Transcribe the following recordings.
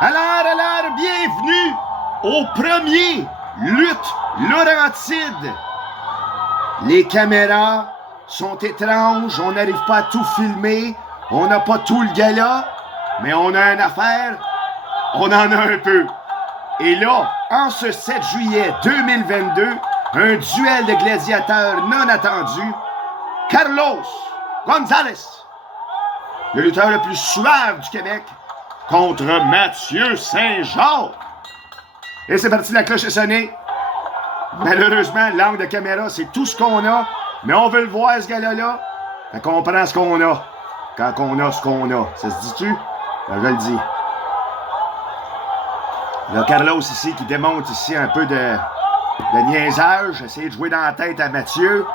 Alors, bienvenue au premier Lutte Laurentide. Les caméras sont étranges, on n'arrive pas à tout filmer, on n'a pas tout le gala, mais on a une affaire, on en a un peu. Et là, en ce 7 juillet 2022, un duel de gladiateurs non attendu, Carlos Gonzalez, le lutteur le plus suave du Québec, contre Mathieu Saint-Jacques. Et c'est parti, la cloche est sonnée. Malheureusement, l'angle de caméra, c'est tout ce qu'on a, mais on veut le voir, ce gars-là. Fait qu'on prend ce qu'on a, quand on a ce qu'on a. Ça se dit-tu? Ben, je le dis. Là, Carlos ici, qui démontre ici un peu de niaisage, essayer de jouer dans la tête à Mathieu.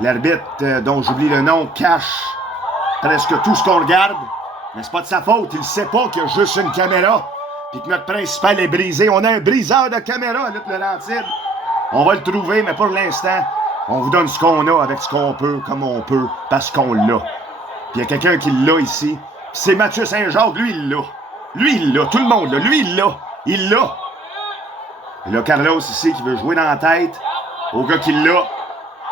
L'arbitre, dont j'oublie le nom, cache presque tout ce qu'on regarde. Mais c'est pas de sa faute, il sait pas qu'il y a juste une caméra, puis que notre principal est brisé. On a un briseur de caméra, Lutte Laurentide. On va le trouver, mais pour l'instant, on vous donne ce qu'on a avec ce qu'on peut, comme on peut, parce qu'on l'a. Puis il y a quelqu'un qui l'a ici, c'est Mathieu Saint-Jacques, lui il l'a. Lui il l'a, tout le monde l'a, lui il l'a. Il l'a. Et là, Carlos ici qui veut jouer dans la tête au gars qui l'a.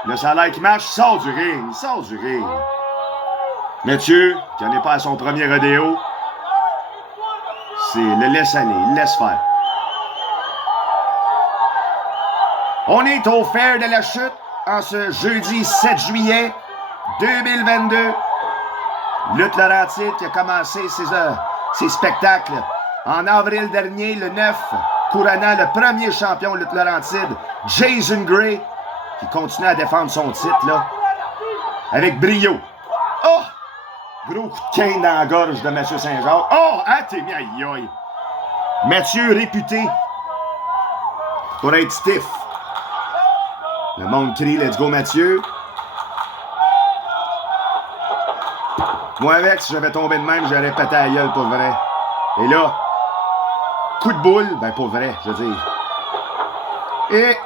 Là, ça a l'air qu'il marche, il sort du ring, Mathieu, qui n'en est pas à son premier rodéo, c'est le laisse aller, il laisse faire. On est au Fair de la Chute en ce jeudi 7 juillet 2022. Lutte Laurentide qui a commencé ses spectacles en avril dernier, le 9, couronnant le premier champion Lutte Laurentide, Jason Gray, qui continue à défendre son titre, là, avec brio. Oh! Gros coup de cane dans la gorge de Mathieu Saint-Jacques. Oh! Ah, t'es mis, aïe aïe! Mathieu réputé pour être stiff. Le monde crie, let's go Mathieu. Moi avec, si j'avais tombé de même, j'aurais pété la gueule pour vrai. Et là, coup de boule, ben pour vrai, je veux dire.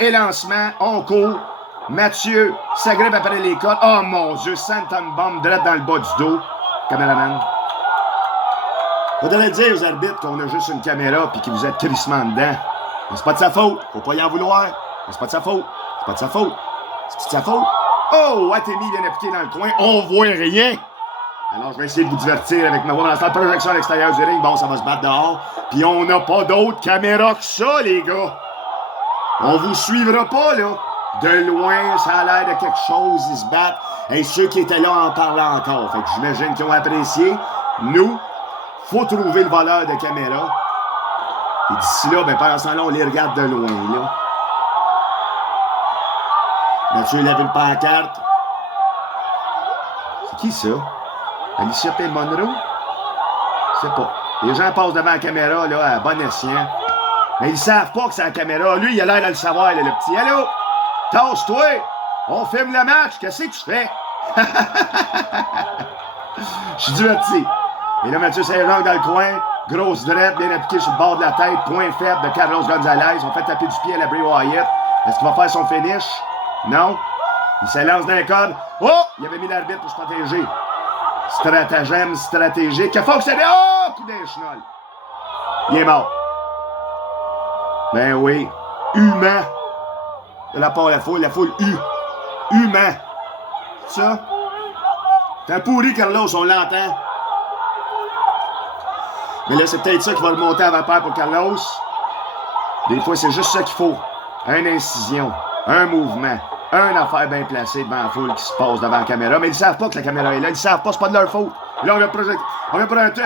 Et lancement, on court. Mathieu s'agrippe après les cordes. Oh mon Dieu, Santon Bomb direct dans le bas du dos. Caméraman. Faudrait dire aux arbitres qu'on a juste une caméra puis que vous êtes crissement dedans. Mais c'est pas de sa faute. Faut pas y en vouloir. Mais c'est pas de sa faute. C'est pas de sa faute. C'est de sa faute. Oh, Atemi vient appliquer dans le coin. On voit rien. Alors, je vais essayer de vous divertir avec ma voix dans la projection à l'extérieur du ring. Bon, ça va se battre dehors. Puis on n'a pas d'autre caméra que ça, les gars. On vous suivra pas, là. De loin, ça a l'air de quelque chose, ils se battent. Et ceux qui étaient là en parlent encore. Fait que j'imagine qu'ils ont apprécié. Nous, faut trouver le voleur de caméra. Et d'ici là, ben pendant ce temps-là, on les regarde de loin, là. Mathieu lève une pancarte. C'est qui ça? Alicia P. Monroe? Je sais pas. Les gens passent devant la caméra, là, à bon escient. Mais ils savent pas que c'est la caméra. Lui, il a l'air de le savoir, là, le petit. Allô? Tasse-toi! On filme le match! Qu'est-ce que tu fais? Je suis diverti. Et là, Mathieu Saint-Jacques dans le coin. Grosse drette, bien appliquée sur le bord de la tête. Point faible de Carlos Gonzalez. On fait taper du pied à la Bray Wyatt. Est-ce qu'il va faire son finish? Non. Il se lance dans les cordes. Oh! Il avait mis l'arbitre pour se protéger. Stratagème stratégique. Qui a fonctionné. Oh! Coup d'un chenol. Il est mort. Ben oui. Humain. De la part de la foule humain. Ça? T'es pourri, Carlos, on l'entend. Mais là, c'est peut-être ça qui va remonter à vapeur pour Carlos. Des fois, c'est juste ça qu'il faut. Une incision, un mouvement, une affaire bien placée devant la foule qui se passe devant la caméra. Mais ils savent pas que la caméra est là. Ils savent pas, c'est pas de leur faute. Là, on vient pour un temps.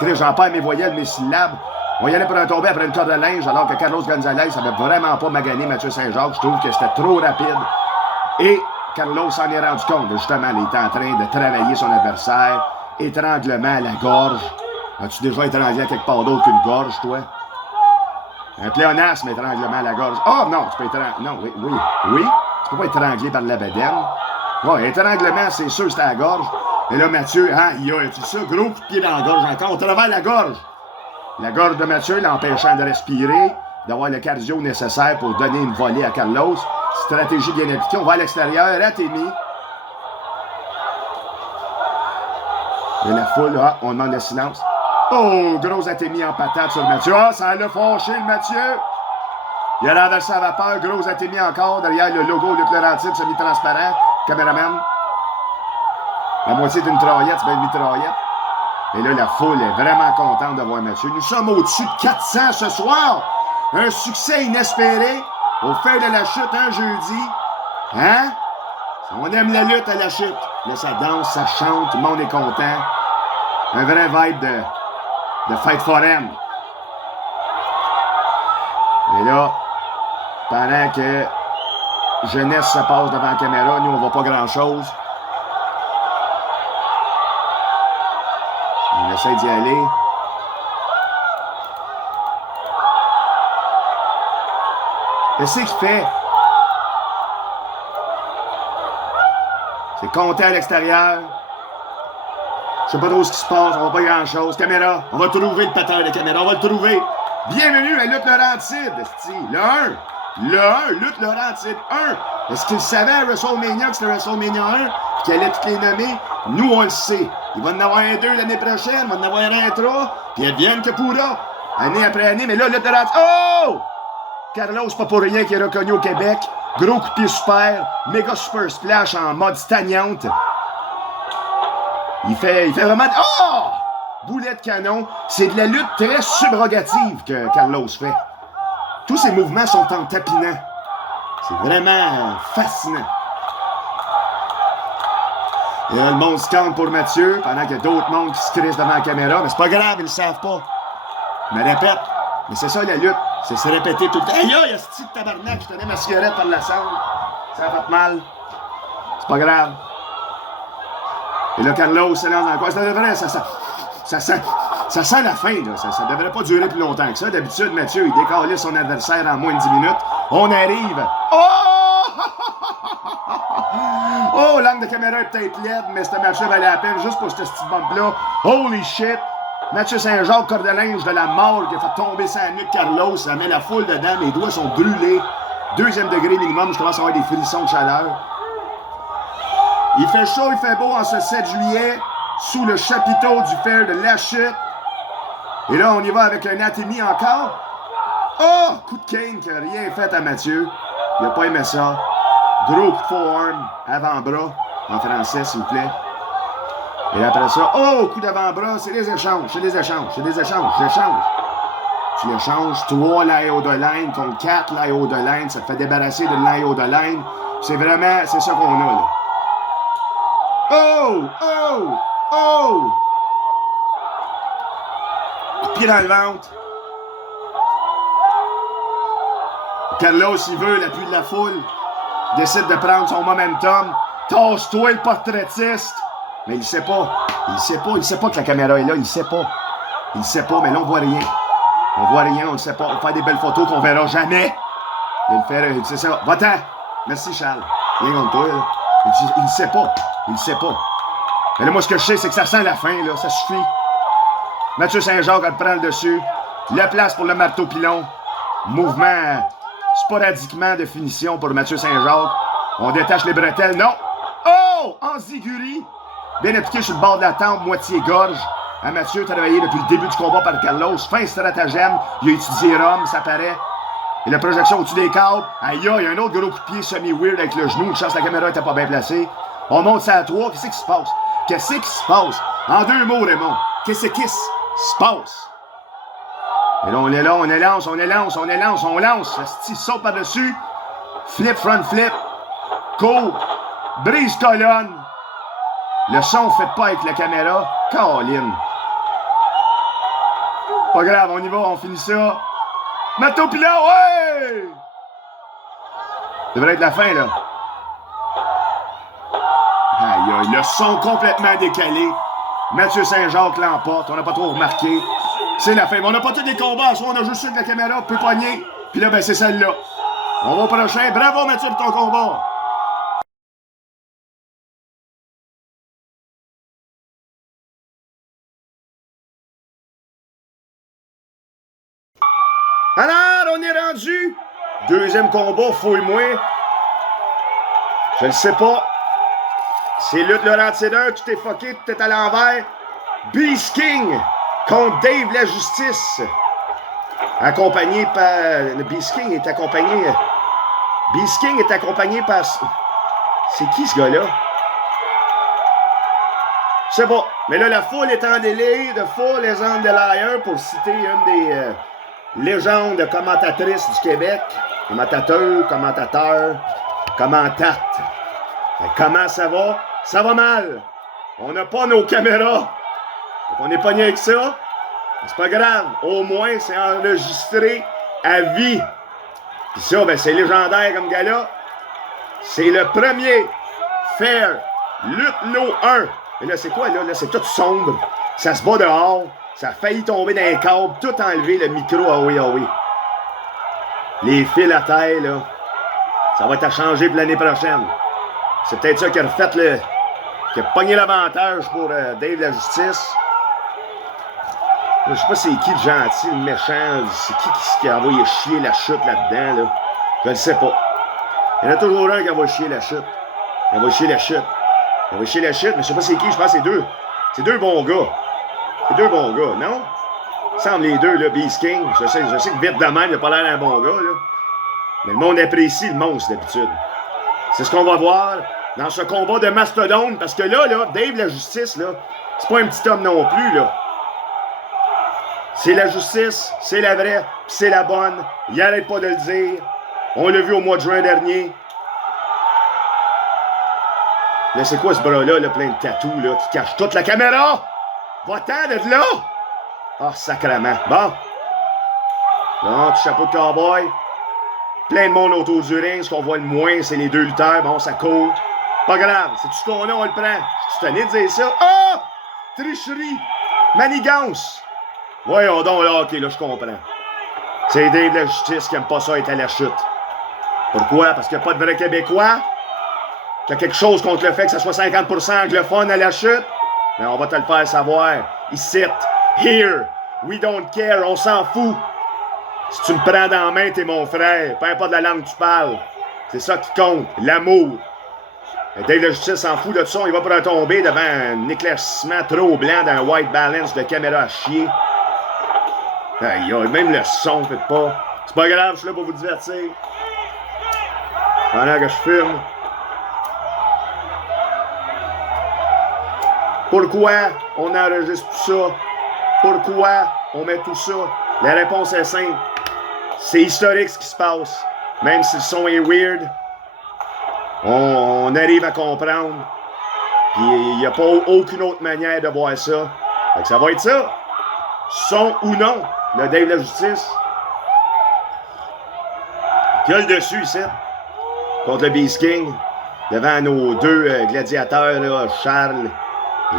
J'en perds mes voyelles, mes syllabes. On y allait pour un tombé après une corde de linge, alors que Carlos Gonzalez n'avait vraiment pas magané Mathieu Saint-Jacques. Je trouve que c'était trop rapide. Et Carlos s'en est rendu compte. Justement, il était en train de travailler son adversaire. Étranglement à la gorge. As-tu déjà étranglé à quelque part d'autre qu'une gorge, toi? Un pléonasme, étranglement à la gorge. Oh non, tu peux étrangler. Non, oui. Tu peux pas étrangler par la bedaine. Ouais, étranglement, c'est sûr, c'était à la gorge. Et là, Mathieu, hein, il a tu ça, gros coup de pied dans la gorge encore. On travaille la gorge. La gorge de Mathieu l'empêchant de respirer, d'avoir le cardio nécessaire pour donner une volée à Carlos. Stratégie bien appliquée. On va à l'extérieur. Atemi. Et la foule, on demande le silence. Oh, gros atémie en patate sur le Mathieu. Ah, ça l'a fâché, le Mathieu. Il a renversé à vapeur. Gros atémie encore derrière le logo Luc Laurentide, semi-transparent. Caméraman. La moitié d'une mitraillette, c'est bien une mitraillette. Et là, la foule est vraiment contente de voir Mathieu. Nous sommes au-dessus de 400 ce soir. Un succès inespéré. Au fer de la chute, un jeudi. Hein? On aime la lutte à la chute. Là, ça danse, ça chante, tout le monde est content. Un vrai vibe de fête foraine. Et là, pendant que jeunesse se passe devant la caméra, nous, on voit pas grand-chose. On essaie d'y aller. Qu'est-ce qu'il fait? C'est compté à l'extérieur. Je sais pas trop ce qui se passe, on voit pas grand-chose. Caméra, on va trouver le patin de caméra, on va le trouver. Bienvenue à Luc Laurentide, le 1. Le 1, Luc Laurentide 1. Est-ce qu'il savait à WrestleMania que c'était WrestleMania 1 qu'elle allait toutes les nommer? Nous, on le sait. Il va en avoir un 2 l'année prochaine, il va en avoir un 3, puis elle vienne que pourra. Année après année, mais là, Luc Laurentide... Oh! Carlos, pas pour rien, qui est reconnu au Québec. Gros coup de pied super, méga super splash en mode stagnante. Il fait vraiment... Oh! Boulet de canon. C'est de la lutte très subrogative que Carlos fait. Tous ses mouvements sont en tapinant. C'est vraiment fascinant. Et là, le monde scanne pour Mathieu, pendant qu'il y a d'autres mondes qui se crissent devant la caméra. Mais c'est pas grave, ils le savent pas. Je me répète. Mais c'est ça la lutte. C'est se répéter tout le temps. Aïe, aïe, ce petit tabarnak, je tenais ma cigarette par la salle. Ça a fait mal. C'est pas grave. Et là, Carlos se lance dans le coin. Ça devrait, ça sent la fin, là. Ça devrait pas durer plus longtemps que ça. D'habitude, Mathieu, il décalait son adversaire en moins de 10 minutes. On arrive. Oh! Oh, l'angle de caméra est peut-être laide, mais ce match-là valait la peine juste pour ce petit bump-là. Holy shit! Mathieu Saint-Jacques, corde de linge de la mort qui a fait tomber sa nuque Carlos. Ça met la foule dedans. Mes doigts sont brûlés. 2e degré minimum. Je commence à avoir des frissons de chaleur. Il fait chaud, il fait beau en ce 7 juillet. Sous le chapiteau du fer de la chute. Et là, on y va avec un atémie encore. Oh! Coup de cane qui n'a rien fait à Mathieu. Il n'a pas aimé ça. Gros coup de forearm, avant-bras, en français, s'il vous plaît. Et après ça, oh! Coup d'avant-bras, c'est des échanges, c'est des échanges, c'est des échanges, j'échange. Tu l'échanges, 3 lie de line contre 4 lie de line, ça te fait débarrasser de lie de line. C'est vraiment, c'est ça qu'on a, là. Oh! Oh! Oh! Pied dans le ventre. Carlos, il veut l'appui de la foule. Il décide de prendre son momentum. Tasse-toi le portraitiste. Mais il sait pas. Il sait pas que la caméra est là. Il sait pas, mais là, on voit rien. On le sait pas. On va faire des belles photos qu'on verra jamais. Il fait, c'est ça. Va-t'en. Merci, Charles. Viens contre toi, là. Il sait pas. Mais là, moi, ce que je sais, c'est que ça sent la fin, là. Ça suffit. Mathieu Saint-Jacques, elle prend le dessus. La place pour le marteau pilon. Mouvement sporadiquement de finition pour Mathieu Saint-Jacques. On détache les bretelles. Non! Oh! Enziguri. Bien appliqué sur le bord de la tempe, moitié gorge. À Mathieu, travaillé depuis le début du combat par Carlos. Fin stratagème. Il a étudié Rome, ça paraît. Et la projection au-dessus des câbles. Aïe, il y a un autre gros coup de pied semi-weird avec le genou. Une chance, la caméra n'était pas bien placée. On monte ça à 3. Qu'est-ce qui se passe? Qu'est-ce qui se passe? En 2 mots, Raymond. Qu'est-ce qui se passe? Et là, on lance. Il saute par-dessus. Flip, front flip. Court. Brise colonne. Le son fait pas avec la caméra. Caroline. Pas grave, on y va, on finit ça. Marteau pilon, ouais! Ça devrait être la fin, là. Aïe, aïe, le son complètement décalé. Mathieu Saint-Jacques l'emporte, on n'a pas trop remarqué. C'est la fin. Mais on n'a pas tous les combats, soit on a juste une de la caméra, peut pogner. Puis là, ben c'est celle-là. On va au prochain. Bravo Mathieu pour ton combat. Alors, on est rendu. 2e combat, fouille-moi. Je ne sais pas. C'est Luc Laurentide, tout est fucké, tout est à l'envers. Beast King contre Dave la Justice. Accompagné par... Le Beast King est accompagné... Beast King est accompagné par... C'est qui ce gars-là? Je sais pas. Mais là, la foule est en délire. The Full is on the Liar, pour citer une des légendes commentatrices du Québec. Commentateur, commentate. Comment ça va? Ça va mal. On n'a pas nos caméras. Donc on est pogné avec ça. C'est pas grave. Au moins, c'est enregistré à vie. Puis ça, ben, c'est légendaire comme gars-là. C'est le premier Fair Lutte 1. Mais là, c'est quoi, là? Là, c'est tout sombre. Ça se bat dehors. Ça a failli tomber dans les câbles. Tout enlevé, le micro. Ah oui, ah oui. Les fils à terre, là. Ça va être à changer pour l'année prochaine. C'est peut-être ça qui a refait le... qui a pogné l'avantage pour Dave la Justice. Je sais pas c'est qui le gentil, le méchant. C'est qui a envoyé chier la chute là-dedans, là. Je le sais pas. Il y en a toujours un qui envoie chier la chute. Il envoie chier la chute. Il envoie chier la chute, mais je sais pas c'est qui. Je pense que c'est deux. C'est deux bons gars. C'est deux bons gars, non? Il semble les deux, là, Beast King. Je sais que vite de même, il a pas l'air d'un bon gars, là. Mais le monde apprécie le monstre, d'habitude. C'est ce qu'on va voir dans ce combat de mastodonte. Parce que là, Dave la Justice, là, c'est pas un petit homme non plus, là. C'est la justice, c'est la vraie, pis c'est la bonne. Il arrête pas de le dire. On l'a vu au mois de juin dernier. Là, c'est quoi ce bras-là, là, plein de tatous, là, qui cache toute la caméra? Va-t'en de là! Ah, sacrement. Bon. Bon, petit chapeau de cowboy. Plein de monde autour du ring. Ce qu'on voit le moins, c'est les deux lutteurs. Bon, ça court. Pas grave. C'est tout ce qu'on a, on le prend. Je suis tanné de dire ça. Ah! Tricherie. Manigance. Voyons donc, là, ok, là, je comprends. C'est Dave la Justice qui aime pas ça être à la chute. Pourquoi? Parce qu'il n'y a pas de vrai Québécois? Qu'il y a quelque chose contre le fait que ça soit 50% anglophone à la chute? Mais on va te le faire savoir. Ici, here, we don't care, on s'en fout. Si tu me prends dans la main, t'es mon frère. Peu importe la langue que tu parles. C'est ça qui compte, l'amour. Dave la Justice s'en fout de ça. Il va pour tomber devant un éclaircissement trop blanc d'un white balance de caméra à chier. Aïe, même le son fait pas. C'est pas grave, je suis là pour vous divertir. Pendant que je filme. Pourquoi on enregistre tout ça? Pourquoi on met tout ça? La réponse est simple. C'est historique ce qui se passe. Même si le son est weird, on arrive à comprendre. Puis il n'y a pas aucune autre manière de voir ça. Fait que ça va être ça. Son ou non, le Dave la Justice. Gueule dessus ici. Contre le Beast King. Devant nos deux gladiateurs, là, Charles et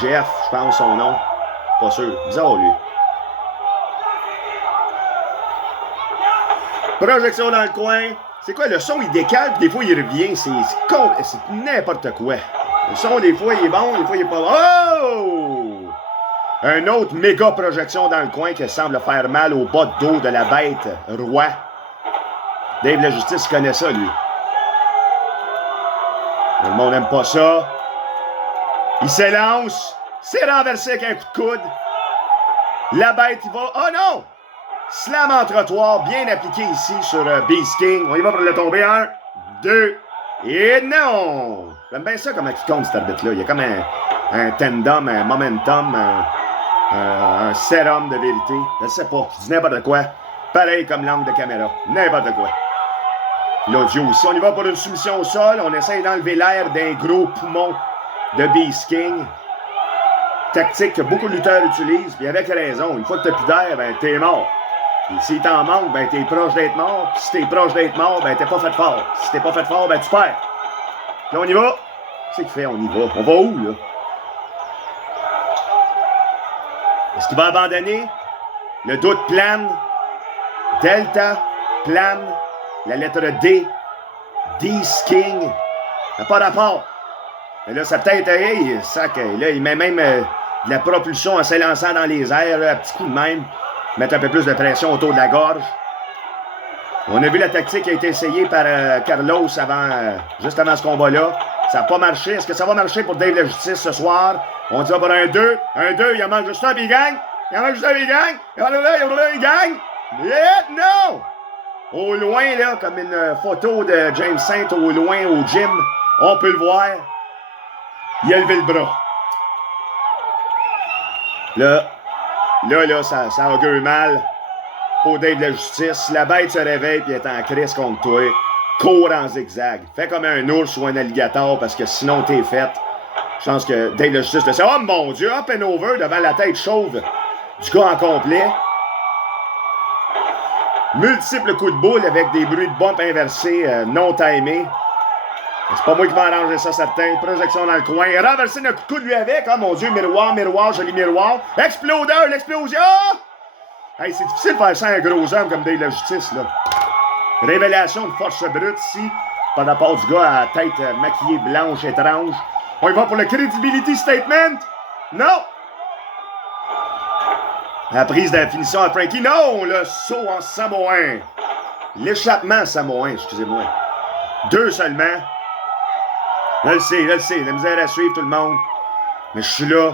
Jeff, je pense son nom. Pas sûr. Bizarre, lui. Projection dans le coin. C'est quoi, le son, il décale, puis des fois, il revient. C'est n'importe quoi. Le son, des fois, il est bon, des fois, il est pas bon. Oh! Un autre méga projection dans le coin qui semble faire mal au bas de dos de la bête roi. Dave la Justice connaît ça, lui. Le monde n'aime pas ça. Il s'élance. C'est renversé avec un coup de coude. La bête, il va... Oh non! Slam en trottoir, bien appliqué ici sur Beast King. On y va pour le tomber. 1, 2, et non! J'aime bien ça comment il compte, cet arbitre-là. Il y a comme un tandem, un momentum, un sérum de vérité. Je ne sais pas, je dis n'importe quoi. Pareil comme l'angle de caméra. N'importe quoi. L'audio aussi. On y va pour une soumission au sol. On essaye d'enlever l'air d'un gros poumon de Beast King. Tactique que beaucoup de lutteurs utilisent, puis avec raison. Une fois que t'as plus d'air, ben t'es mort. Et si t'en manques, ben t'es proche d'être mort. Puis si t'es proche d'être mort, ben t'es pas fait fort. Si t'es pas fait fort, ben tu perds. Là, on y va. Qu'est-ce qu'il fait? On y va. On va où, là? Est-ce qu'il va abandonner? Le doute plane. Delta plane. La lettre D. Beast King. Ça n'a pas rapport. Mais là, ça peut-être, hey, sac, là, il met même de la propulsion en s'élançant dans les airs, là, à petits coups de même. Mettre un peu plus de pression autour de la gorge. On a vu la tactique qui a été essayée par Carlos juste avant ce combat-là. Ça n'a pas marché. Est-ce que ça va marcher pour Dave la Justice ce soir? On dit ça pour un 2. Un 2, il en manque juste un, puis il gagne. Il en manque juste un, puis il gagne. Il gagne. Non! Au loin, là, comme une photo de James Saint au loin au gym, on peut le voir. Il a levé le bras. Là, ça augure mal. Pour Dave de la justice. La bête se réveille et est en crise contre toi. Cours en zigzag. Fais comme un ours ou un alligator parce que sinon t'es fait. Je pense que Dave de la justice le sait. Oh mon Dieu, up and over devant la tête chauve du gars en complet. Multiples coups de boule avec des bruits de bump inversés non timés. C'est pas moi qui vais arranger ça, certain. Projection dans le coin. Renverser un coup de lui avec. Oh mon Dieu, miroir, joli miroir. Explodeur, l'explosion. Hey, c'est difficile de faire ça à un gros homme comme Dave de la justice, là. Révélation de force brute ici, par rapport du gars à la tête maquillée blanche étrange. On y va pour le credibility statement? Non! La prise de la finition à Frankie. Non! Le saut en samoan. L'échappement samoan, excusez-moi. 2 seulement. Je le sais. La misère à suivre tout le monde. Mais je suis là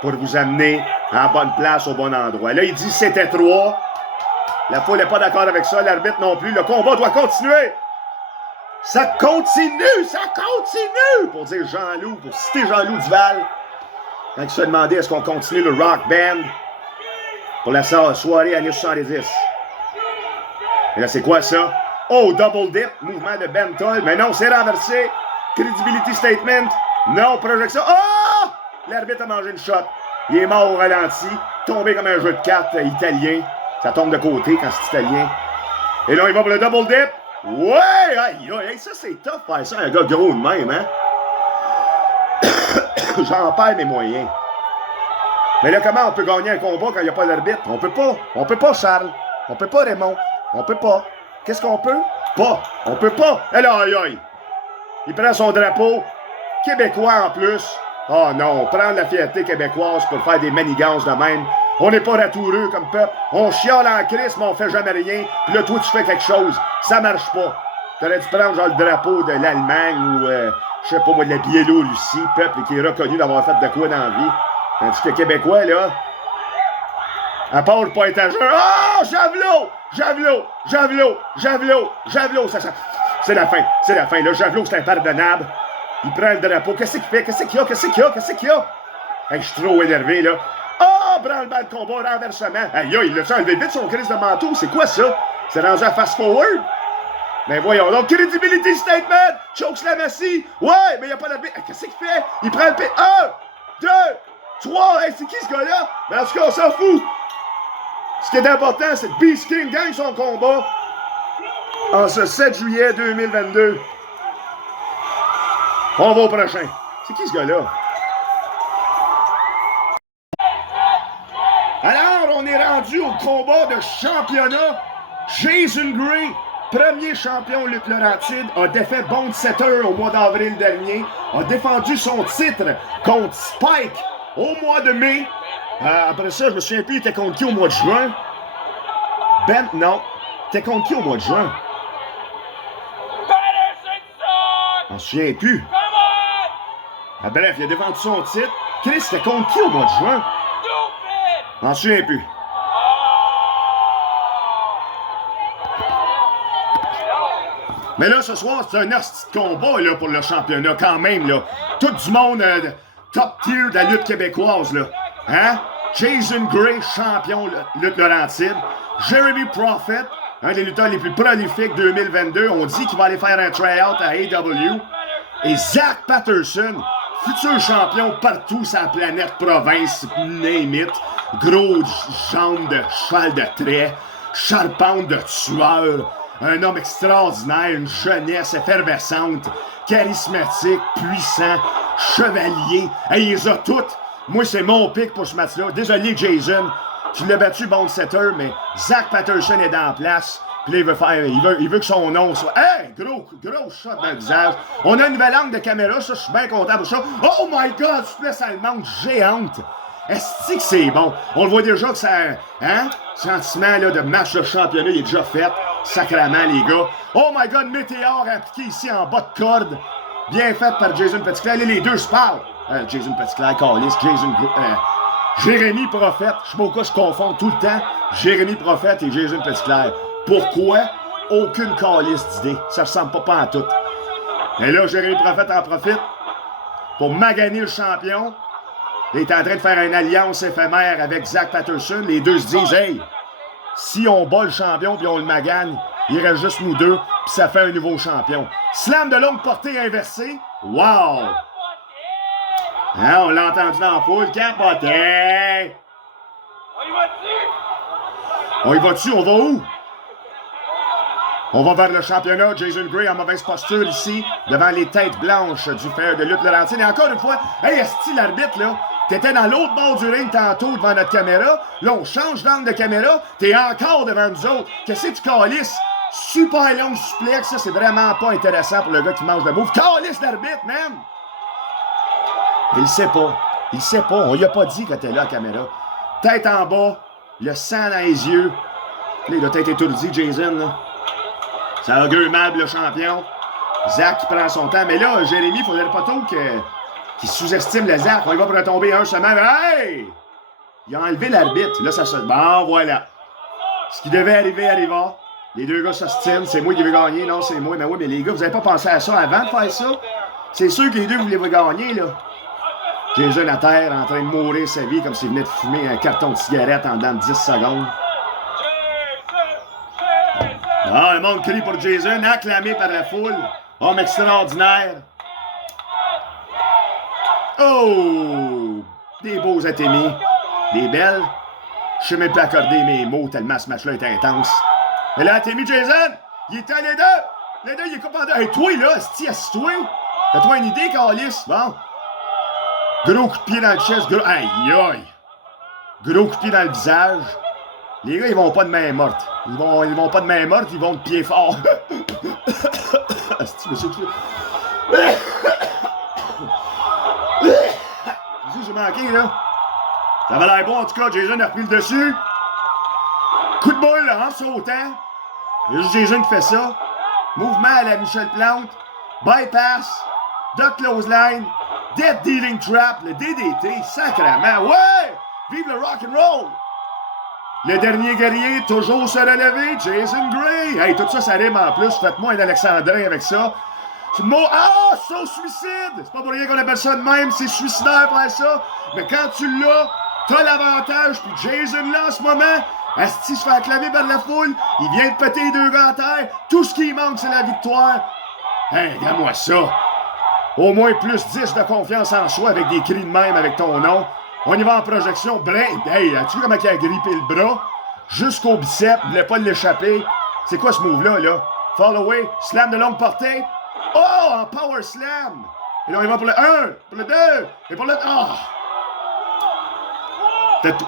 pour vous amener en bonne place, au bon endroit. Là, il dit c'était 3. La foule n'est pas d'accord avec ça, l'arbitre non plus. Le combat doit continuer. Ça continue! Pour dire Jean-Loup, pour citer Jean-Loup Duval. Quand il se fait demander est-ce qu'on continue le rock band pour la soirée années 70. Et là, c'est quoi ça? Oh, double dip, mouvement de Bentol. Mais non, c'est renversé. Credibility statement. Non, projection. Oh! L'arbitre a mangé une shot. Il est mort au ralenti. Tombé comme un jeu de cartes italien. Ça tombe de côté quand c'est italien. Et là, il va pour le double dip. Ouais! Aïe, ça, c'est tough faire ça, un gars gros de même, hein? J'en perds mes moyens. Mais là, comment on peut gagner un combat quand il n'y a pas d'arbitre? On peut pas. On peut pas, Charles. On peut pas, Raymond. On peut pas. Qu'est-ce qu'on peut? Pas. On peut pas. Et là, aïe. Il prend son drapeau. Québécois en plus. Oh non, prendre la fierté québécoise pour faire des manigances de même. On n'est pas ratoureux comme peuple. On chiale en crise, mais on fait jamais rien. Puis là, toi, tu fais quelque chose. Ça marche pas. T'aurais dû prendre genre le drapeau de l'Allemagne ou, je sais pas moi, de la Biélorussie, peuple qui est reconnu d'avoir fait de quoi dans la vie. Tandis que Québécois, là, à part le pas être à jeun. Oh, javelot. Ça. C'est la fin. Le javelot, c'est impardonnable. Il prend le drapeau. Qu'est-ce qu'il y a? Hey, je suis trop énervé, là. Oh, branle-bas de combat, renversement. Aïe, il a enlevé vite son crise de manteau. C'est quoi ça? C'est rendu à fast-forward? Mais voyons donc, credibility statement! Choke Slamassi! Ouais, mais il n'y a pas d'arbitre. Qu'est-ce qu'il fait? Il prend le P. 1, 2, 3. Hey, c'est qui ce gars-là? Mais en tout cas, on s'en fout. Ce qui est important, c'est que Beast King gagne son combat en ce 7 juillet 2022. On va au prochain. C'est qui ce gars-là? Alors, on est rendu au combat de championnat. Jason Gray, premier champion Lutte Laurentide, a défait Bone Setter au mois d'avril dernier, a défendu son titre contre Spike au mois de mai. Après ça, je me souviens plus, il était contre qui au mois de juin? Non. Il était contre qui au mois de juin? Je m'en souviens plus. Bref, il a défendu son titre. Chris, c'était contre qui au mois de juin? Je m'en souviens plus. Mais là, ce soir, c'est un hostie de combat là, pour le championnat, quand même. Là. Tout du monde top tier de la lutte québécoise. Là. Hein? Jason Gray, champion lutte Laurentide. Jeremy Prophet, un des lutteurs les plus prolifiques 2022. On dit qu'il va aller faire un try-out à AEW. Et Zach Patterson, futur champion partout sur la planète province, name it. Gros jambes de cheval de trait, charpente de tueur. Un homme extraordinaire, une jeunesse effervescente, charismatique, puissant, chevalier. Hey, il les a toutes. Moi, c'est mon pic pour ce match-là. Désolé, Jason. Tu l'as battu, Bone Setter, mais Zach Patterson est dans la place. Puis là, il veut que son nom soit... Hey! Gros shot dans le visage. On a une nouvelle angle de caméra, ça, je suis bien content pour ça. Oh my God! Souplesse allemande géante. Est-ce que c'est bon? On le voit déjà que ça... Hein? Sentiment là, de match de championnat, il est déjà fait. Sacrement, les gars. Oh my God, météore appliqué ici en bas de corde. Bien fait par Jason Petitclerc. Là, les deux se parlent. Jason Petitclerc, Callis, Jérémy Prophète. Je sais pas pourquoi je confonds tout le temps Jérémy Prophète et Jason Petitclerc. Pourquoi? Aucune calice d'idée. Ça ressemble pas en tout. Et là, Jérémy Prophète en profite pour maganer le champion. Il est en train de faire une alliance éphémère avec Zach Patterson. Les deux se disent, hey, si on bat le champion puis on le magane, il reste juste nous deux, puis ça fait un nouveau champion. Slam de longue portée inversée. Wow! Hein, on l'a entendu dans la foule. Capoté! On y va-tu? On va où? On va vers le championnat. Jason Gray en mauvaise posture ici, devant les têtes blanches du fer de lutte Laurentine. Et encore une fois, hey, esti l'arbitre, là, t'étais dans l'autre bord du ring tantôt devant notre caméra. Là, on change d'angle de caméra. T'es encore devant nous autres. Qu'est-ce que tu calisses? Super long suplex. Ça, c'est vraiment pas intéressant pour le gars qui mange le move. Calisse l'arbitre, man! Il sait pas. Il sait pas. On lui a pas dit que t'es là, la caméra. Tête en bas, le sang dans les yeux. Là, il doit être étourdi, Jason, là. Ça augure mal, le champion. Zach qui prend son temps. Mais là, Jérémy, il faudrait pas trop qu'il sous-estime le Zach. On y va pour retomber un semaine. Hey! Il a enlevé l'arbitre. Là, ça se... Bon, voilà. Ce qui devait arriver arriva. Les deux gars s'ostinent. C'est moi qui veux gagner. Non, c'est moi. Mais oui, mais les gars, vous avez pas pensé à ça avant de faire ça? C'est sûr que les deux voulaient gagner, là. Jason à terre, en train de mourir sa vie comme s'il venait de fumer un carton de cigarette en dedans de 10 secondes. Ah, le monde crie pour Jason, acclamé par la foule. Homme extraordinaire. Oh! Des beaux atémis. Des belles. Je sais même pas accorder mes mots tellement ce match-là est intense. Mais là, Atémi, Jason, il était les deux. Les deux, il est coupé. Hey, toi, là, assis-toi. Fais-toi une idée, Calis. Bon. Gros coup de pied dans le chest. Gros... Aïe, aïe. Gros coup de pied dans le visage. Les gars, ils vont pas de main morte. Ils vont pas de main morte, ils vont de pied fort. Asti, monsieur Dieu. J'ai manqué, là. Ça avait l'air bon, en tout cas. Jason a repris le dessus. Coup de boule, là, en sautant. Il y a juste Jason qui fait ça. Mouvement à la Michel Plante. Bypass. Duck close line. Dead dealing trap. Le DDT. Sacrément. Ouais! Vive le rock'n'roll! Le dernier guerrier, toujours se relever, Jason Gray. Hey, tout ça, ça rime en plus. Faites-moi un Alexandrin avec ça. C'est le mot. Ah, c'est suicide! C'est pas pour rien qu'on appelle ça de même, c'est suicidaire faire ça. Mais quand tu l'as, t'as l'avantage. Puis Jason, là, en ce moment, Asti se fait acclamer par la foule. Il vient de péter les deux gars en terre. Tout ce qui manque, c'est la victoire. Hey, regarde-moi ça. Au moins plus 10 de confiance en soi avec des cris de même avec ton nom. On y va en projection. Hey, as-tu vu comment il a grippé le bras? Jusqu'au bicep, il voulait pas l'échapper. C'est quoi ce move-là, là? Fall away, slam de longue portée. Oh, en power slam! Et là, on y va pour le 1, pour le 2, et pour le... Oh!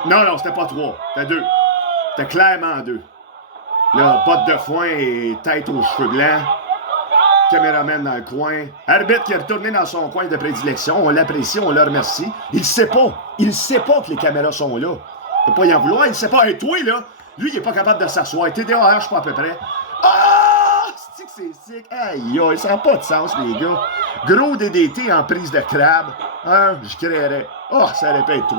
Non, c'était pas 3, c'était 2. C'était clairement 2. Là, botte de foin et tête aux cheveux blancs. Caméraman dans le coin. Arbitre qui est retourné dans son coin de prédilection. On l'apprécie, on le remercie. Il sait pas. Il sait pas que les caméras sont là. Il peut pas y en vouloir. Il sait pas. Hey, toi, là, lui, il est pas capable de s'asseoir. TDAH, je sais pas à peu près. Ah! C'est sick. Aïe, aïe, ça n'a pas de sens, les gars. Gros DDT en prise de crabe. Hein, je créerais. Oh, ça aurait pu être 3.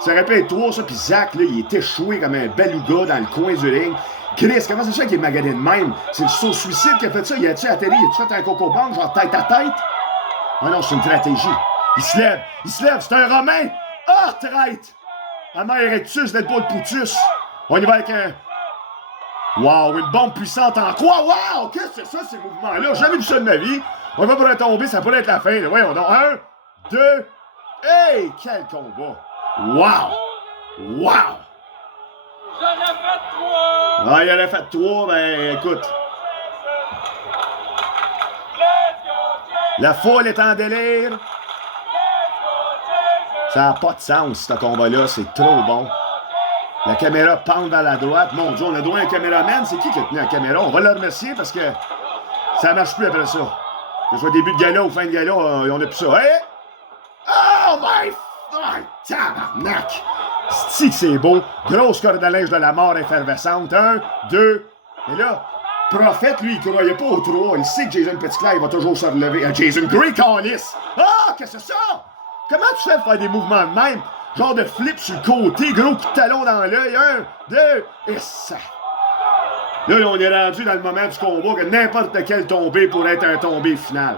Ça aurait pu être 3, ça. Puis Zach, là, il est échoué comme un beluga dans le coin du ring. Chris, comment c'est ça qu'il est magané de même? C'est le saut suicide qui a fait ça. Il a-tu atterri? Il a-tu fait un coco bang, genre tête à tête? Ah non, c'est une stratégie. Il se lève, c'est un Romain! Ah, traite! Amère Erectus, Deadpool Poutus. On y va avec un... Wow, une bombe puissante en quoi? Wow! Qu'est-ce que c'est ça, ces mouvements-là? J'ai jamais vu ça de ma vie. On va pour tomber, ça pourrait être la fin. Là. Voyons donc. 1, 2... Hey! Quel combat! Wow! Wow! J'en ai fait 3! Ah, il en a fait 3, ben écoute. La foule est en délire. Ça n'a pas de sens, ce combat-là. C'est trop bon. La caméra pend vers la droite. Mon Dieu, on a droit à un caméraman. C'est qui a tenu la caméra? On va le remercier parce que ça ne marche plus après ça. Que ce soit début de gala ou fin de gala, on n'a plus ça. Hey! Oh my... Oh, tabarnak! C'est beau. Grosse corde à linge de la mort effervescente. 1, 2. Et là, Prophète, lui, il croyait pas au 3. Il sait que Jason Petitclerc, il va toujours se relever. Jason Gray, Callis! Ah, qu'est-ce que c'est ça? Comment tu fais pour faire des mouvements de même? Genre de flip sur le côté, gros coup de talon dans l'œil, 1, 2, et ça. Là, on est rendu dans le moment du combat que n'importe quel tombé pourrait être un tombé final.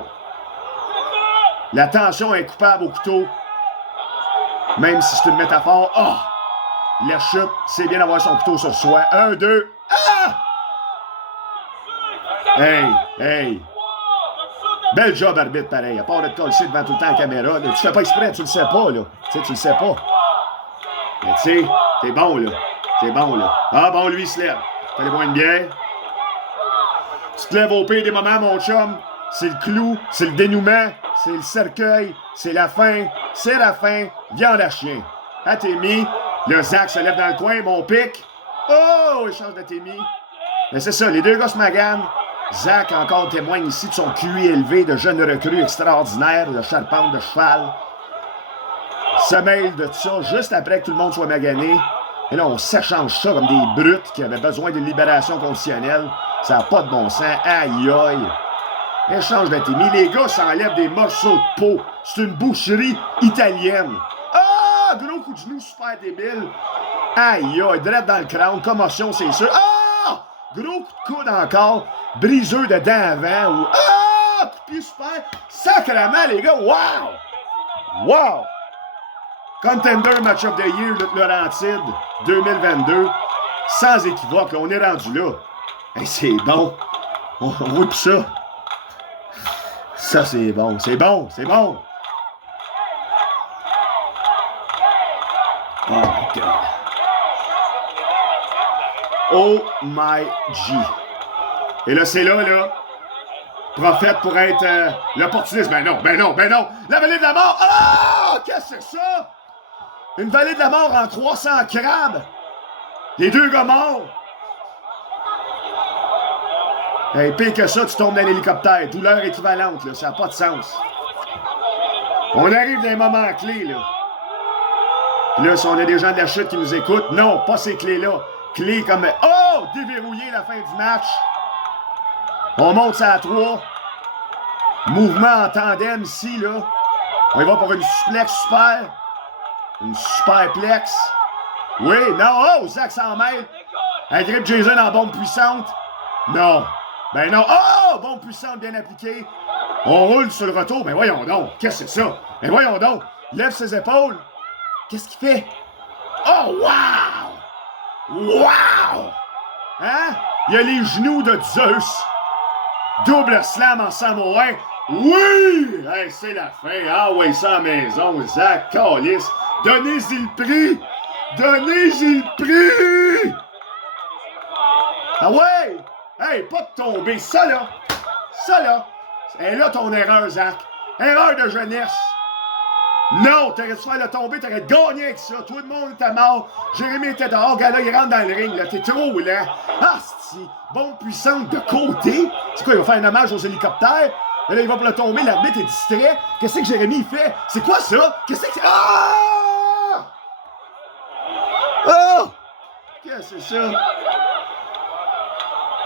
La tension est coupable au couteau. Même si c'est une métaphore. Oh! La chute, c'est bien d'avoir son couteau sur soi. 1, 2. Ah! Hey! Bel job, arbitre, pareil. À part de te coller devant tout le temps la caméra. Là, tu fais pas exprès, tu le sais pas, là. Tu sais, tu le sais pas. Mais tu sais, c'est bon, là. C'est bon, là. Ah bon, lui, il se lève. Fallait boire une bière. Tu te lèves au pire des moments, mon chum. C'est le clou, c'est le dénouement, c'est le cercueil, c'est la fin, c'est la fin. Viande à chien. À Témi, le Zach se lève dans le coin, mon pic. Oh, il change de Témi. Mais c'est ça, les deux gars se maganent. Zach encore témoigne ici de son QI élevé de jeune recrue extraordinaire, de charpente de cheval. Se mêle de ça juste après que tout le monde soit magané. Et là, on s'échange ça comme des brutes qui avaient besoin d'une libération conditionnelle. Ça n'a pas de bon sens. Aïe aïe. Échange d'Atémi. Les gars s'enlèvent des morceaux de peau. C'est une boucherie italienne. Ah! Gros coup de genou super débile. Aïe aïe. Drette dans le crâne. Commotion, c'est sûr. Ah! Gros coup de coude encore. Briseux de dents avant. Ou... Ah! Coup de pied super. Sacrement, les gars. Wow! Wow! Contender Match of the Year, Lutte Laurentide 2022. Sans équivoque, là, on est rendu là. Hey, c'est bon. On roule ça. Ça, c'est bon. C'est bon. C'est bon. Oh my God. Oh my G. Et là, c'est là. Prophète pour être l'opportuniste. Ben non. La vallée de la mort. Ah! Qu'est-ce que c'est ça? Une vallée de la mort en 300 crabes. Les deux gars morts. Hey, pire que ça, tu tombes dans l'hélicoptère. Douleur équivalente, là. Ça n'a pas de sens. On arrive dans un moment clé, là. Puis là, si on a des gens de la chute qui nous écoutent, non, pas ces clés-là. Clés comme... Oh! Déverrouiller la fin du match. On monte ça à 3. Mouvement en tandem ici, là. On y va pour une suplex super. Une superplex. Oui, non, oh, Zach s'en mêle. Un grip Jason en bombe puissante. Non. Ben non. Oh, bombe puissante bien appliquée. On roule sur le retour. Ben voyons donc. Qu'est-ce que c'est ça? Ben voyons donc. Lève ses épaules. Qu'est-ce qu'il fait? Oh, wow! Wow! Hein? Il a les genoux de Zeus. Double slam en samouraï. Oui! Hey, c'est la fin. Ah ouais, ça à la maison. Zach, calice. Donnez-y le prix! Donnez-y le prix! Ah ouais! Hey, pas de tomber. Ça là! C'est là ton erreur, Zach. Erreur de jeunesse. Non, t'aurais dû faire le tomber, t'aurais gagné avec ça. Tout le monde était mort. Jérémy était dehors. Gars-là, il rentre dans le ring. Là, t'es trop lent. Ah, c'est bombe puissante de côté. C'est quoi, il va faire un hommage aux hélicoptères? Et là, il va pour le tomber. L'arbitre est distrait. Qu'est-ce que Jérémy fait? C'est quoi ça? Qu'est-ce que c'est? Ah! Oh! Qu'est-ce que c'est ça?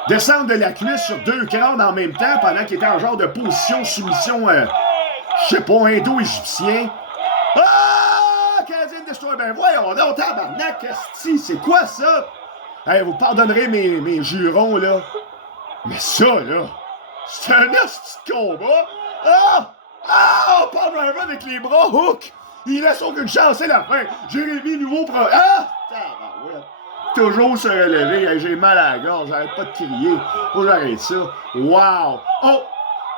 Descendre de la cuisse sur deux crânes en même temps pendant qu'il était en genre de position soumission, je sais pas, indo-égyptien. Ah! Canadien Destroy, ben voyons donc, tabarnak, qu'est-ce c'est quoi ça? Hey, vous pardonnerez mes jurons, là. Mais ça, là, c'est un asti de combat. Ah! Ah! Paul Driver avec les bras hook. Il laisse aucune chance, c'est la fin. Jérémy, nouveau pro... Ah! Tabarouette. Toujours se relever. Hey, j'ai mal à la gorge, j'arrête pas de crier. Faut que j'arrête ça. Wow! Oh!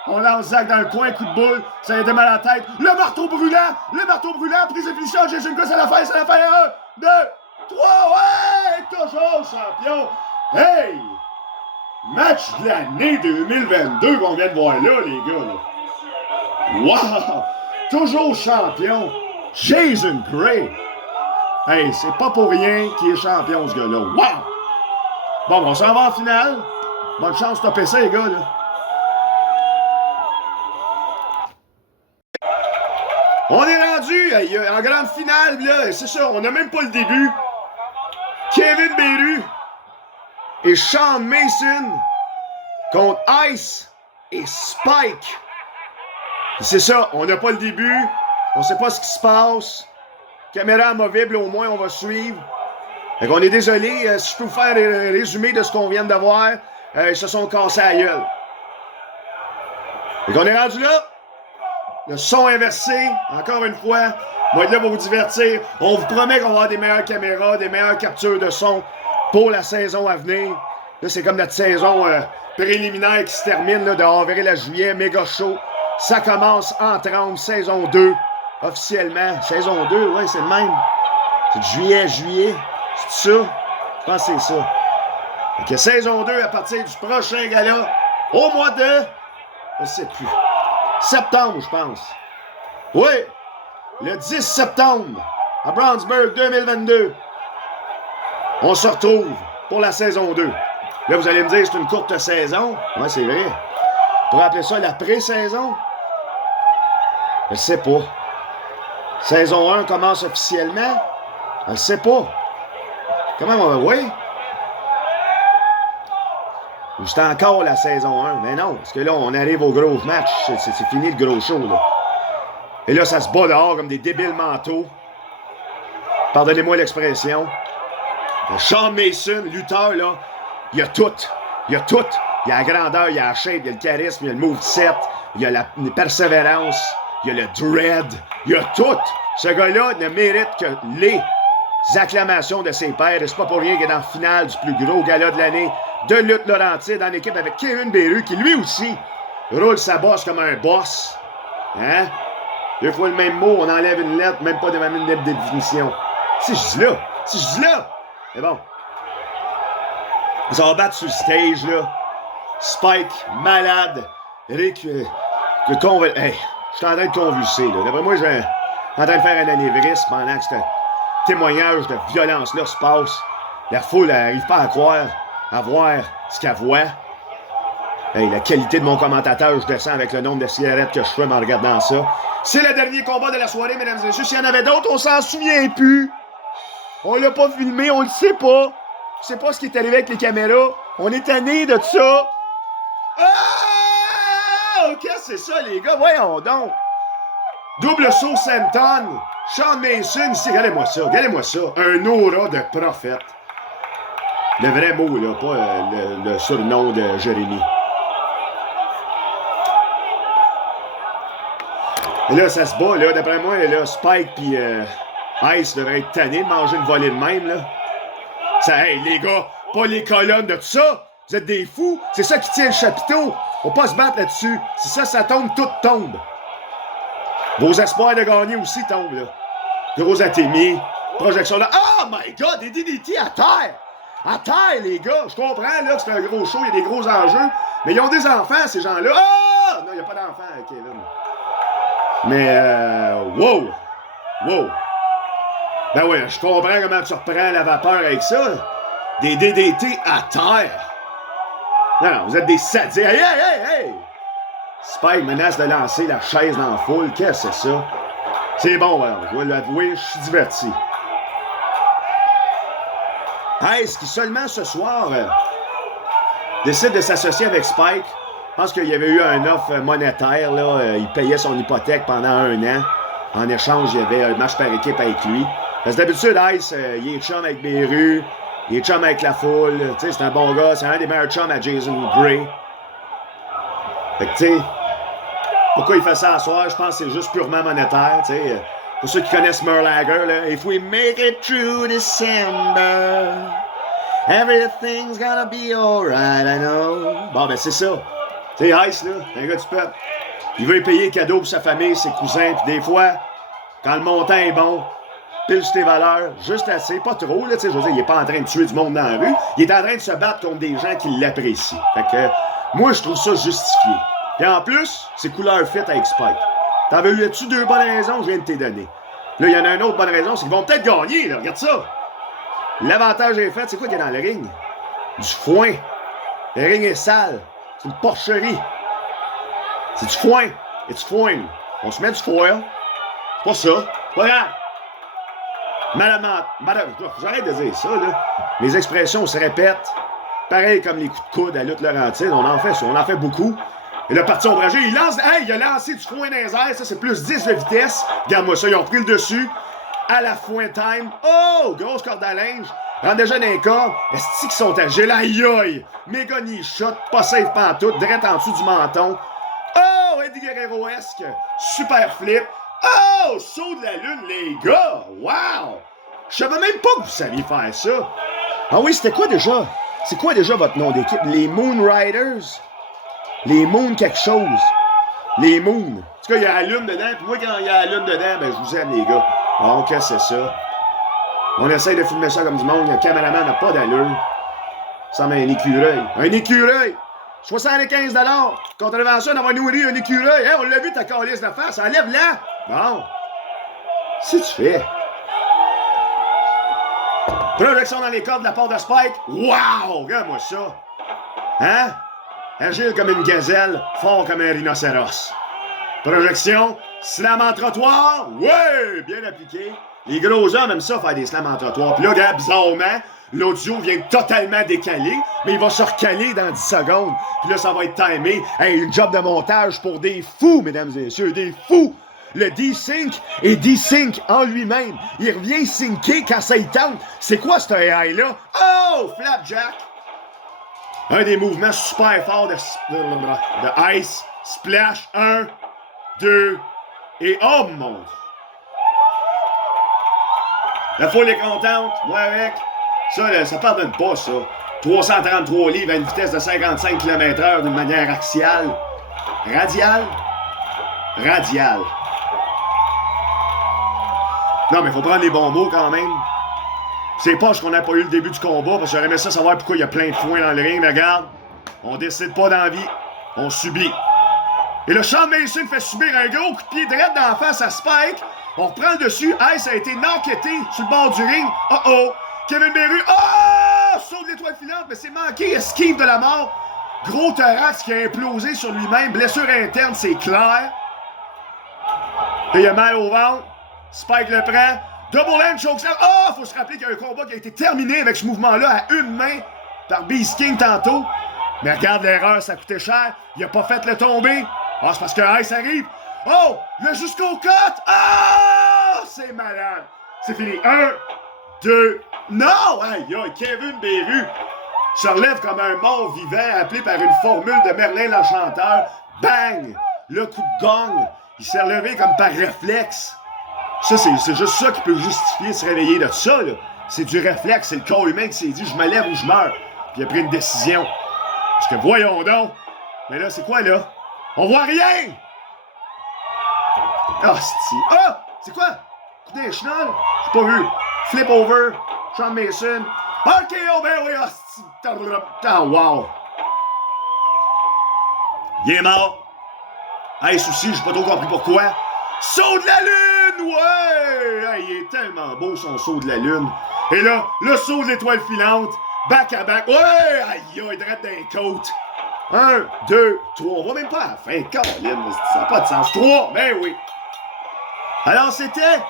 On lance Zach dans le coin, coup de boule. Ça a été mal à la tête. Le marteau brûlant, prise de finition. J'ai une gosse à la fin, 1, 2, 3. Ouais! Toujours champion. Hey! Match de l'année 2022 qu'on vient de voir là, les gars. Là. Wow! Toujours champion. Jason Gray. Hey, c'est pas pour rien qu'il est champion, ce gars-là. Wow! Bon, on s'en va en finale. Bonne chance de taper ça, les gars, là. On est rendu en grande finale, là. C'est ça, on n'a même pas le début. Kevin Beru et Sean Mason contre Ice et Spike. C'est ça, on n'a pas le début. On sait pas ce qui se passe. Caméra amovible, au moins, on va suivre. Fait qu'on est désolé. Si je peux vous faire un résumé de ce qu'on vient de voir, ils se sont cassés à la gueule. Fait qu'on est rendu là. Le son inversé, encore une fois. On va être là pour vous divertir. On vous promet qu'on va avoir des meilleures caméras, des meilleures captures de son pour la saison à venir. Là, c'est comme notre saison préliminaire qui se termine là, de avril à juillet. Méga chaud. Ça commence en 30, saison 2, officiellement. Saison 2, ouais, c'est le même. C'est de juillet à juillet. C'est ça? Je pense que c'est ça. Donc, saison 2 à partir du prochain gala, au mois de... Je ne sais plus. Septembre, je pense. Oui, le 10 septembre, à Brownsburg 2022. On se retrouve pour la saison 2. Là, vous allez me dire, c'est une courte saison. Ouais, c'est vrai. On pourrait appeler ça la pré-saison. Je ne sais pas. Saison 1 commence officiellement. Je ne sais pas. Comment on va... Oui? Ou c'est encore la saison 1? Mais non, parce que là, on arrive au gros match. C'est fini le gros show, là. Et là, ça se bat dehors comme des débiles mentaux. Pardonnez-moi l'expression. Sean Mason, lutteur, là, il y a tout. Il y a tout. Il y a la grandeur, il y a la shape, il y a le charisme, il y a le moveset, il y a la persévérance, il y a le dread, il y a tout. Ce gars-là ne mérite que les acclamations de ses pairs. Et c'est pas pour rien qu'il est dans la finale du plus gros gala de l'année de lutte Laurentide en équipe avec Kevin Beru, qui lui aussi roule sa bosse comme un boss. Hein? Deux fois le même mot, on enlève une lettre, même pas de même définition. Si je dis là, c'est bon. Ils ont battu sur le stage, là. Spike, malade. Rick, hey, je suis en train de convulser, là. D'après moi, je suis en train de faire un anévrisme pendant que ce témoignage de violence-là se passe. La foule n'arrive pas à croire, à voir ce qu'elle voit. Hey, la qualité de mon commentateur, je descends avec le nombre de cigarettes que je fume en regardant ça. C'est le dernier combat de la soirée, mesdames et messieurs. S'il y en avait d'autres, on s'en souvient plus. On l'a pas filmé, on le sait pas. Je sais pas ce qui est arrivé avec les caméras. On est tanné de ça. Ah! Qu'est-ce que c'est ça, les gars? Voyons donc. Double saut Senton. Sean Mason ici. Regardez-moi ça. Un aura de prophète. Le vrai mot, là, pas le surnom de Jérémy. Et là, ça se bat, là. D'après moi, là, Spike pis Ice devraient être tannés de manger une volée de même, là. Ça, hey, les gars, pas les colonnes de tout ça. Vous êtes des fous. C'est ça qui tient le chapiteau. Faut pas se battre là-dessus. Si ça tombe, tout tombe. Vos espoirs de gagner aussi tombent, là. Gros atémie. Projection là. Oh my God, des DDT à terre. À terre, les gars. Je comprends, là, que c'est un gros show. Il y a des gros enjeux. Mais ils ont des enfants, ces gens-là. Ah! Non, il n'y a pas d'enfants, Kevin. Mais, wow! Ben oui, je comprends comment tu reprends la vapeur avec ça. Des DDT à terre. Non, vous êtes des sadiques. Hey! Spike menace de lancer la chaise dans la foule. Qu'est-ce que c'est ça? C'est bon, alors, je vais l'avouer, je suis diverti. Ice, qui seulement ce soir décide de s'associer avec Spike. Je pense qu'il y avait eu un offre monétaire, là. Il payait son hypothèque pendant 1 an. En échange, il y avait un match par équipe avec lui. Parce que d'habitude, Ice, il est chum avec Beru, il est chum avec la foule. Tu sais, c'est un bon gars. C'est un des meilleurs chums à Jason Gray. Fait que, tu sais, pourquoi il fait ça à soir? Je pense que c'est juste purement monétaire, tu sais. Pour ceux qui connaissent Merlager, là, If we make it through December, everything's gonna be alright, I know. Bon, ben, c'est ça. Tu sais, Ice, là, c'est un gars du peuple. Il veut payer cadeau pour sa famille, ses cousins, puis des fois, quand le montant est bon, pile sur tes valeurs, juste assez, pas trop, là, tu sais, je veux dire, il est pas en train de tuer du monde dans la rue, il est en train de se battre contre des gens qui l'apprécient. Fait que, moi, je trouve ça justifié. Et en plus, c'est couleur fit avec Spike. T'en veux-tu 2 bonnes raisons? Je viens de t'es donner. Là, il y en a une autre bonne raison, c'est qu'ils vont peut-être gagner, là, regarde ça. L'avantage est fait, c'est quoi qu'il y a dans le ring? Du foin. Le ring est sale. C'est une porcherie. C'est du foin. Et du foin. On se met du foin. C'est pas ça. C'est pas grave. Madame, j'arrête de dire ça, là. Les expressions se répètent. Pareil comme les coups de coude à lutte Laurentide. On en fait ça. On en fait beaucoup. Et le parti ombragé, il lance. Hey, il a lancé du foin dans les airs. Ça, c'est plus 10 de vitesse. Regarde-moi ça, ils ont pris le dessus. À la foin time. Oh, grosse corde à linge. Rentre déjà dans les cordes. Est-ce qu'ils sont agiles? Aïe aïe. Méga knee shot. Pas safe pantoute. Direct en dessous du menton. Oh, Eddie Guerrero-esque. Super flip. Oh, saut de la lune, les gars. Wow. Je savais même pas que vous saviez faire ça. Ah oui, c'était quoi déjà? C'est quoi déjà votre nom d'équipe? Les Moon Riders? Les Moon quelque chose. Les Moon. En tout cas, il y a la lune dedans. Puis moi, quand il y a la lune dedans, ben je vous aime, les gars. Donc, c'est ça. On essaye de filmer ça comme du monde. Le caméraman n'a pas d'allure. Ça met un écureuil. Un écureuil! 75 $. Contravention d'avoir nourri un écureuil. Hey, on l'a vu, ta calice de face. Enlève-la! Bon. Si tu fais. Projection dans les cordes de la part de Spike. Wow! Regarde-moi ça. Hein? Agile comme une gazelle, fort comme un rhinocéros. Projection, slam en trottoir. Ouais! Bien appliqué. Les gros hommes aiment ça, faire des slams en trottoir. Puis là, regarde, bizarrement, l'audio vient totalement décalé, mais il va se recaler dans 10 secondes. Puis là, ça va être timé. Hey, une job de montage pour des fous, mesdames et messieurs, des fous! Le D-Sync est D-Sync en lui-même. Il revient syncer quand ça y tente. C'est quoi ce AI-là? Oh! Flapjack! Un des mouvements super forts de Ice. Splash. 1, 2, et oh mon Dieu! La foule est contente. Moi avec. Ça, là, ça pardonne pas, ça. 333 livres à une vitesse de 55 km/h d'une manière axiale. Radiale? Radiale. Non, mais faut prendre les bons mots quand même. C'est poche qu'on n'a pas eu le début du combat, parce que j'aurais aimé ça savoir pourquoi il y a plein de foin dans le ring, mais regarde, on décide pas d'envie, on subit. Et le Shawn Mason fait subir un gros coup de pied direct dans la face à Spike. On reprend le dessus, Ice a été knocké sur le bord du ring. Oh! Kevin Beru, oh! Sauve l'étoile filante, mais c'est manqué, esquive de la mort. Gros thorax qui a implosé sur lui-même, blessure interne, c'est clair. Et il a mal au ventre. Spike le prend. Double hand chokeslam. Oh! Faut se rappeler qu'il y a un combat qui a été terminé avec ce mouvement-là à une main par Beast King tantôt. Mais regarde l'erreur, ça coûtait cher. Il a pas fait le tomber. Ah, c'est parce que Ice arrive. Oh! Le jusqu'au cut. Ah! C'est malade. C'est fini. 1, 2. Non! Aïe, aïe, Kevin Beru se relève comme un mort vivant appelé par une formule de Merlin l'Enchanteur. Bang! Le coup de gong. Il s'est relevé comme par réflexe. Ça, c'est juste ça qui peut justifier de se réveiller de ça, là. C'est du réflexe, c'est le corps humain qui s'est dit « je me lève ou je meurs ». Puis il a pris une décision. Parce que voyons donc. Mais là, c'est quoi, là? On voit rien! Ah, c'est... Ah! C'est quoi? Coup d'un chenol? J'ai pas vu. Flip over. Shawn Mason. RKO, ben oui, ah, wow. Il est mort. Ice aussi, j'ai pas trop compris pourquoi. Saut de la lune! Ouais! Hey, il est tellement beau, son saut de la lune. Et là, le saut de l'étoile filante. Back à back. Ouais! Aïe, aïe, drette dans les côtes. 1, 2, 3. On va même pas à la fin. Caroline, ça n'a pas de sens. 3, ben oui. Alors, c'était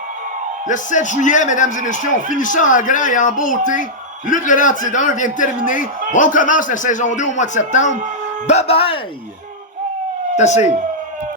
le 7 juillet, mesdames et messieurs. On finit ça en grand et en beauté. Lutte le Dentier 1 vient de terminer. On commence la saison 2 au mois de septembre. Bye bye! C'est assez.